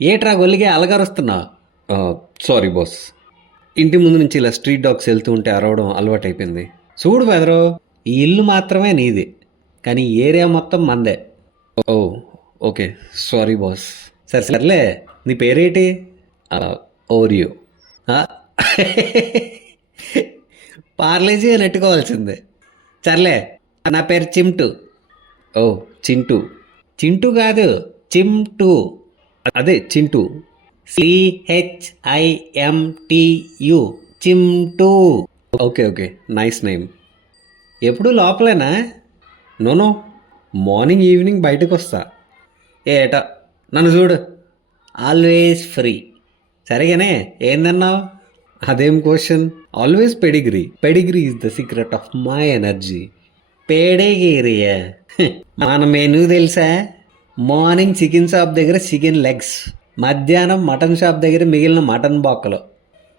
ఏట్రా గొల్లిగా అలగారుస్తున్నా? Sorry boss. ఇంటి ముందు నుంచి ఇలా స్ట్రీట్ డాగ్స్ వెళ్తూ ఉంటే అరవడం అలవాటైపోయింది. చూడు బెదరు, ఈ ఇల్లు మాత్రమే నీది, కానీ ఈ ఏరియా మొత్తం మందే. ఓ, ఓకే, సారీ బాస్. సరే సర్లే, నీ పేరేటి? ఆ, ఓరియో. ఆ, పార్లేజీ అని నెట్టుకోవాల్సిందే. సర్లే, నా పేరు చింటూ. ఓ, చింటూ. చింటూ కాదు, చిమ్టూ. అదే Chintu. CHIMTU, Chimtu. Okay okay, nice name. ఎప్పుడు లోపలేనా? నోనో, మార్నింగ్ ఈవినింగ్ బయటకు వస్తా. ఏటా, నన్ను చూడు, ఆల్వేస్ ఫ్రీ. సరిగానే, ఏందన్నావు? అదేం question? Always Pedigree. Pedigree is the secret of my energy. పేడేగిరియా? మన మెనూ తెలుసా? మార్నింగ్ చికెన్ షాప్ దగ్గర చికెన్ లెగ్స్, మధ్యాహ్నం మటన్ షాప్ దగ్గర మిగిలిన మటన్ బొక్కలు,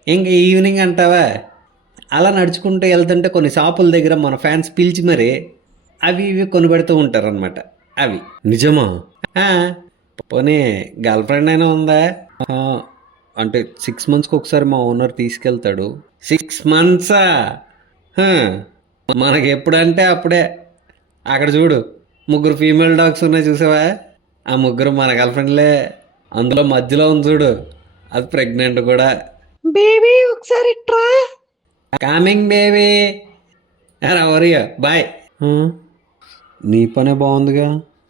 ఇంక ఈవినింగ్ అంటావా? అలా నడుచుకుంటూ వెళ్తుంటే కొన్ని షాపుల దగ్గర మన ఫ్యాన్స్ పిలిచి మరీ అవి ఇవి కొనిపెడుతూ ఉంటారనమాట. అవి నిజమా? ఆ, పోనీ గర్ల్ ఫ్రెండ్ అయినా ఉందా? ఆ, అంటే 6 monthsకి ఒకసారి మా ఓనర్ తీసుకెళ్తాడు. 6 monthsా? మనకి ఎప్పుడంటే అప్పుడే. అక్కడ చూడు, ముగ్గురు ఫీమేల్ డాగ్స్ ఉన్నాయి, చూసావా? ఆ ముగ్గురు మన గర్ల్ ఫ్రెండ్లే. అందులో మధ్యలో ఉంది చూడు, అది ప్రెగ్నెంట్ కూడా. బేబీ ఒకసారి ట్రా. Coming baby. వరియా బాయ్. నీ పనే బాగుందిగా.